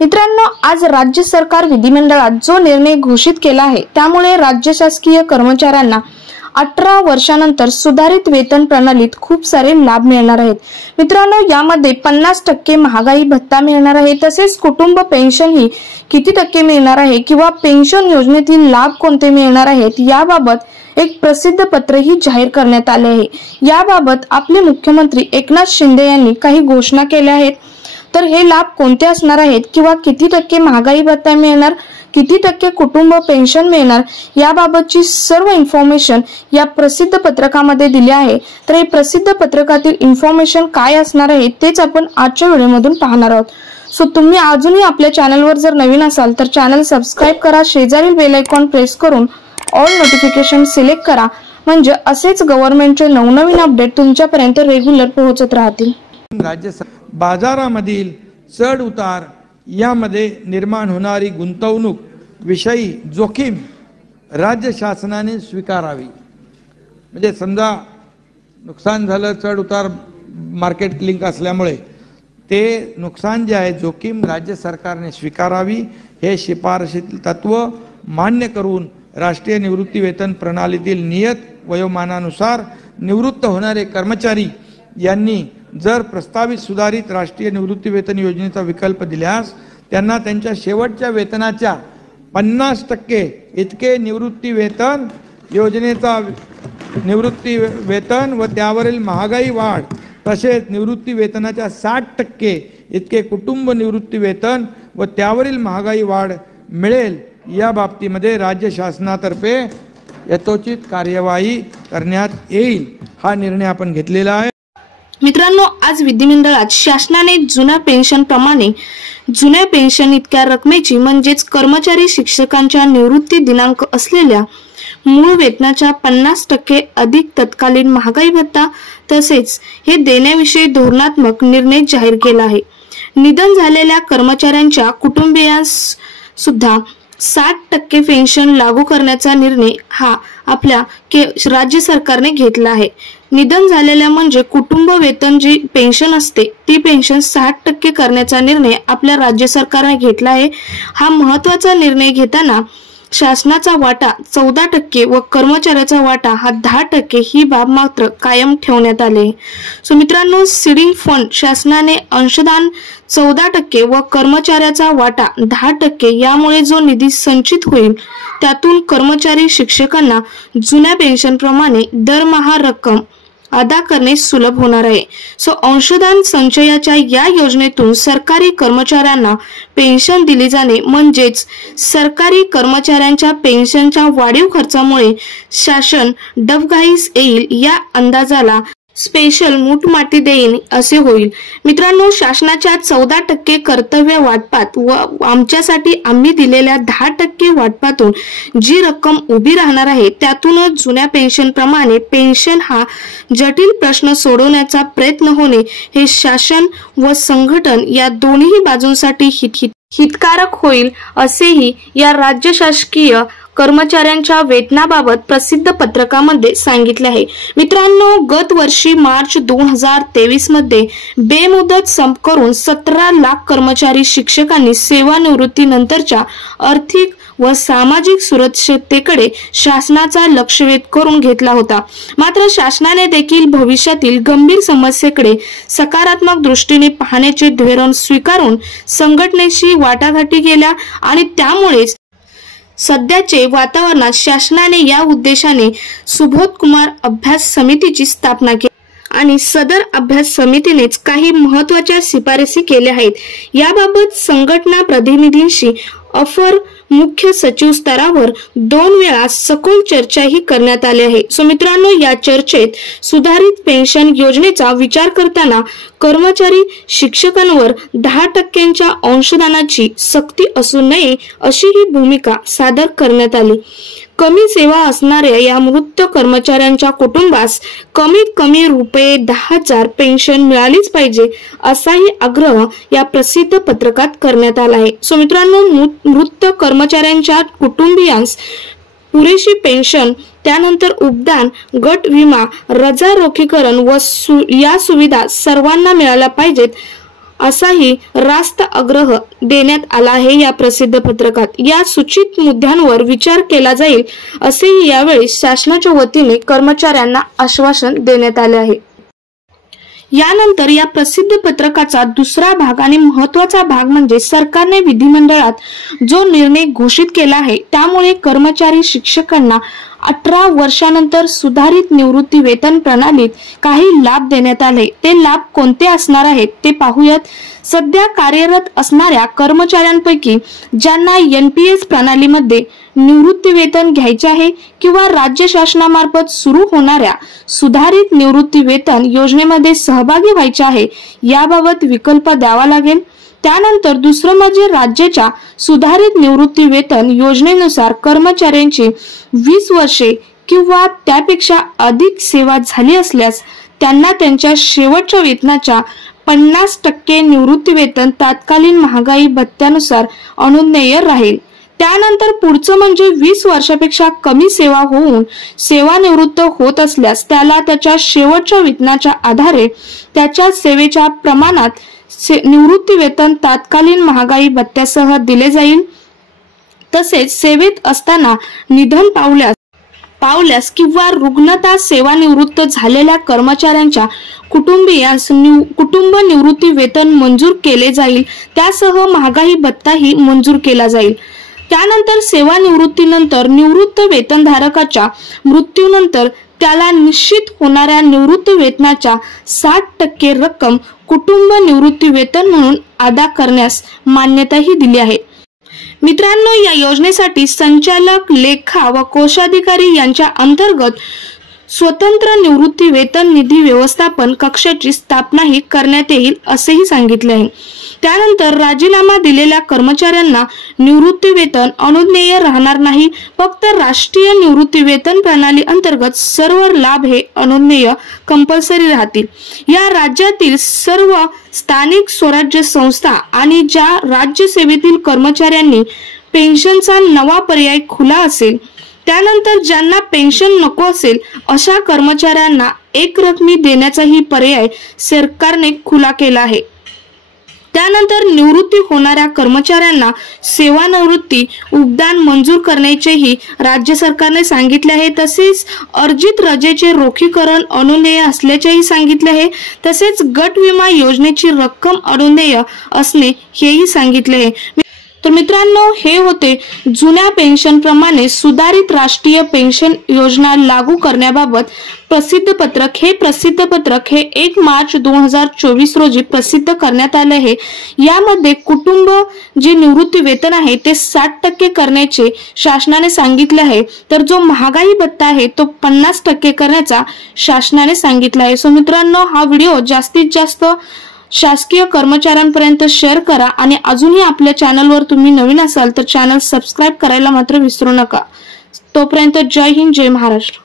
मित्रांनो, आज राज्य सरकार विधिमंडळात जो निर्णय घोषित केला आहे त्यामुळे राज्य शासकीय कर्मचाऱ्यांना 18 वर्षानंतर सुधारित वेतन प्रणालीत खूप सारे लाभ मिळणार आहेत। मित्रांनो, यामध्ये 50% महागाई भत्ता मिळणार आहे, तसेच कुटुंब पेन्शन ही किती टक्के मिळणार आहे किंवा पेन्शन योजनेतील लाभ कोणते मिळणार आहेत याबाबत एक प्रसिद्ध पत्रही जाहीर करण्यात आले आहे। याबाबत आपले मुख्यमंत्री एकनाथ शिंदे यांनी काही घोषणा केल्या आहेत। तर हे लाभ कोणते असणार आहेत किंवा किती टक्के महागाई भत्ता मिळणार, किती टक्के कुटुंब पेन्शन मिळणार याबाबतची सर्व इन्फॉर्मेशन या प्रसिद्ध पत्रकामध्ये दिली आहे। तर हे प्रसिद्ध पत्रकातील इन्फॉर्मेशन काय असणार आहे तेच आपण आजच्या व्हिडिओमधून पाहणार आहोत। सो तुम्ही अजूनही आपल्या चॅनलवर जर नवीन असाल तर चॅनल सबस्क्राइब करा, शेजारील बेल आयकॉन प्रेस करून ऑल नोटिफिकेशन सिलेक्ट करा, म्हणजे असेच गव्हर्नमेंटचे नवनवीन अपडेट तुमच्यापर्यंत रेग्युलर पोहोचत राहतील। राज्य बाजारामधील चढ उतार यामध्ये निर्माण होणारी गुंतवणूक विषयी जोखीम राज्य शासनाने स्वीकारावी। म्हणजे समजा नुकसान झालं, चढ उतार मार्केट लिंक असल्यामुळे ते नुकसान जे आहे जोखीम राज्य सरकारने स्वीकारावी, हे शिफारशीतील तत्व मान्य करून राष्ट्रीय निवृत्ती वेतन प्रणालीतील नियत वयोमानानुसार निवृत्त होणारे कर्मचारी यांनी जर प्रस्तावित सुधारित राष्ट्रीय निवृत्ती वेतन योजनेचा विकल्प दिल्यास त्यांना त्यांच्या शेवटच्या वेतनाच्या 50% इतके निवृत्ती वेतन योजनेचा निवृत्ती वेतन व त्यावरील महागाई वाढ, तसेच निवृत्ती वेतनाच्या 60% इतके कुटुंब निवृत्ती वेतन व त्यावरील महागाई वाढ मिळेल। या बाबतीमध्ये राज्य शासनातर्फे यथोचित कार्यवाही करण्यात येईल, हा निर्णय आपण घेतलेला आहे। मित्रांनो, आज विधिमंडळात शासनाने जुन्या पेन्शन प्रमाणे जुन्या पेन्शन इतक्या रकमेची म्हणजेच कर्मचारी शिक्षकांच्या निवृत्ती दिनांक असलेल्या मूळ वेतनाच्या 50% अधिक तत्कालीन महागाई भत्ता तसेच हे देण्याविषयी धोरणात्मक निर्णय जाहीर केला आहे। निधन झालेल्या कर्मचाऱ्यांच्या कुटुंबियांस सुद्धा 60% पेन्शन लागू करण्याचा निर्णय हा आपल्या राज्य सरकारने घेतला आहे। निधन झालेल्या म्हणजे कुटुंब वेतन जी पेन्शन असते ती पेन्शन 60% करण्याचा निर्णय आपल्या राज्य सरकारने घेतला आहे। हा महत्त्वाचा निर्णय घेताना शासनाचा वाटा 14% व कर्मचाऱ्याचा वाटा हा 10% ही बाब मात्र कायम ठेवण्यात आले। सो मित्रांनो, सीडिंग फंड शासनाने अंशदान 14% व कर्मचाऱ्याचा वाटा 10%, यामुळे जो निधी संचित होईल त्यातून कर्मचारी शिक्षकांना जुन्या पेन्शन प्रमाणे दरमहा रक्कम अदा करणे सुलभ होणार आहे। सो अंशदान संचयाच्या या योजनेतून सरकारी कर्मचाऱ्यांना पेन्शन दिली जाणे म्हणजेच सरकारी कर्मचाऱ्यांच्या पेन्शनच्या वाढीव खर्चामुळे शासन डबघाईस येईल या अंदाजाला स्पेशल मूठमाती देईन असे होईल। मित्रांनो, शासनाच्या 14% कर्तव्य वाटपात व आमच्यासाठी आम्ही दिलेल्या 10% वाटपातून जी रक्कम उभी राहणार आहे त्यातूनच जुन्या पेन्शन प्रमाणे पेन्शन हा जटिल प्रश्न सोडवण्याचा प्रयत्न होणे हे शासन व संघटन या दोन्ही बाजूंसाठी हितकारक होईल असेही या राज्य शासकीय कर्मचाऱ्यांच्या वेतनाबाबत प्रसिद्ध पत्रकामध्ये सांगितले आहे। मित्रांनो, गत वर्षी मार्च 2023 मध्ये बेमुदत संप करून 17 लाख कर्मचारी शिक्षकांनी सेवानिवृत्तीनंतरच्या आर्थिक व सामाजिक सुरक्षिततेकडे शासनाचा लक्ष वेध करून घेतला होता। मात्र शासनाने देखील भविष्यातील गंभीर समस्येकडे सकारात्मक दृष्टीने पाहण्याचे धोरण स्वीकारून संघटनेशी वाटाघाटी केल्या आणि त्यामुळेच सध्याचे वातावरणात शासनाने या उद्देशाने सुबोध कुमार अभ्यास समितीची स्थापना केली आणि सदर अभ्यास समितीनेच काही महत्त्वाच्या शिफारसी केल्या आहेत। याबाबत संघटना प्रतिनिधींशी अपर मुख्य सचिव स्तरावर 2 वेळा सखोल चर्चाही करण्यात आली आहे। सो मित्रांनो, या चर्चेत सुधारित पेन्शन योजनेचा विचार करताना कर्मचारी शिक्षकांवर 10% अंशदानाची सक्ती असू नये अशी ही भूमिका सादर करण्यात आली। कमी सेवा असणाऱ्या या मृत कर्मचाऱ्यांच्या कुटुंबास कमीत कमी रुपये 10,000 पेन्शन मिळालीच पाहिजे असाही आग्रह या प्रसिद्ध पत्रकात करण्यात आला आहे। सो मित्रांनो, मृत कर्मचाऱ्यांच्या कुटुंबियांस पुरेशी पेन्शन, त्यानंतर उपदान, गट विमा, रजा रोखीकरण व या सुविधा सर्वांना मिळाल्या पाहिजेत असाही रास्त आग्रह देण्यात आला आहे। या प्रसिद्ध पत्रकात या सूचित मुद्द्यांवर विचार केला जाईल असेही यावेळी शासनाच्या वतीने कर्मचाऱ्यांना आश्वासन देण्यात आले आहे। यानंतर या प्रसिद्ध पत्रकाचा दुसरा भाग आणि महत्त्वाचा भाग म्हणजे सरकारने विधिमंडळात जो निर्णय घोषित केला आहे त्यामुळे कर्मचारी शिक्षकांना 18 वर्षानंतर सुधारित निवृत्ती वेतन प्रणालीत काही लाभ देण्यात आले। ते लाभ कोणते असणार आहेत ते पाहूयात। सध्या कार्यरत असणाऱ्या कर्मचाऱ्यांपैकी ज्यांना NPS प्रणालीमध्ये निवृत्ती वेतन घ्यायचे आहे किंवा राज्य शासनामार्फत सुरू होणाऱ्या सुधारित निवृत्ती वेतन योजनेमध्ये सहभागी व्हायचे आहे याबाबत विकल्प द्यावा लागेल। त्यानंतर दुसरं म्हणजे राज्याच्या सुधारित निवृत्ती वेतन योजनेनुसार कर्मचाऱ्यांची 20 वर्षे किंवा त्यापेक्षा अधिक सेवा झाली असल्यास त्यांना त्यांच्या शेवटच्या वेतनाच्या 50% निवृत्ती वेतन तात्कालीन महागाई भत्त्यानुसार अनुज्ञेय राहील। त्यानंतर पुढचं म्हणजे 20 वर्षापेक्षा कमी सेवा होऊन सेवानिवृत्त होत असल्यास त्याला त्याच्या शेवटच्या वेतनाच्या आधारे त्याच्या सेवेच्या प्रमाणात निवृत्ती वेतन तात्कालीन महागाई भत्त्यासह दिले जाईल। तसेच सेवेत असताना निधन पावल्यास किंवा रुग्णता सेवानिवृत्त झालेल्या कर्मचाऱ्यांच्या कुटुंबियांस कुटुंब निवृत्ती वेतन मंजूर केले जाईल। त्यासह महागाई भत्ताही मंजूर केला जाईल। त्यानंतर सेवानिवृत्तीनंतर निवृत्त वेतनधारकाच्या मृत्यूनंतर त्याला निश्चित होणाऱ्या निवृत्ती वेतनाच्या 60% रक्कम कुटुंब निवृत्ती वेतन म्हणून अदा करण्यास मान्यताही दिली आहे। मित्रांनो, या योजनेसाठी संचालक, लेखा व कोषाधिकारी यांच्या अंतर्गत स्वतंत्र निवृत्ती वेतन निधी व्यवस्थापन कक्षाची स्थापनाही करण्यात येईल असेही सांगितले आहे। त्यानंतर राजीनामा दिलेल्या कर्मचाऱ्यांना निवृत्ती वेतन अनुज्ञेय राहणार नाही। फक्त राष्ट्रीय निवृत्ती वेतन प्रणाली अंतर्गत सर्व लाभ हे अनुज्ञेय कंपल्सरी राहतील। या राज्यातील सर्व स्थानिक स्वराज्य संस्था आणि ज्या राज्य सेवेतील कर्मचाऱ्यांनी पेन्शनचा नवा पर्याय खुला असेल, त्यानंतर ज्यांना पेन्शन नको असेल अशा कर्मचाऱ्यांना एकरकमी देण्याचाही पर्याय सरकारने खुला केला आहे। त्यानंतर निवृत्ती होणाऱ्या कर्मचाऱ्यांना सेवानिवृत्ती उद्यान मंजूर करण्याचेही राज्य सरकारने सांगितले आहे। तसेच अर्जित रजेचे रोखीकरण अनुज्ञेय असल्याचेही सांगितले आहे। तसेच गट विमा योजनेची रक्कम अनुज्ञेय असणे हेही सांगितले आहे। तर मित्रांनो, हे होते जुन्या पेन्शन प्रमाणे सुधारित राष्ट्रीय पेन्शन योजना लागू करण्याबाबत प्रसिद्ध पत्रक। हे प्रसिद्ध पत्रक हे 1 मार्च 2024 रोजी प्रसिद्ध करण्यात आले आहे। यामध्ये कुटुंब जे निवृत्ती वेतन आहे ते 60% करण्याचे शासनाने सांगितले आहे, तर जो महागाई भत्ता आहे तो 50% करण्याचा शासनाने सांगितला आहे। सो मित्रांनो, हा व्हिडिओ जास्तीत जास्त शासकीय कर्मचाऱ्यांपर्यंत शेअर करा आणि अजूनही आपल्या चॅनलवर तुम्ही नवीन असाल तर चॅनल सबस्क्राइब करायला मात्र विसरू नका। तोपर्यंत जय हिंद, जय महाराष्ट्र।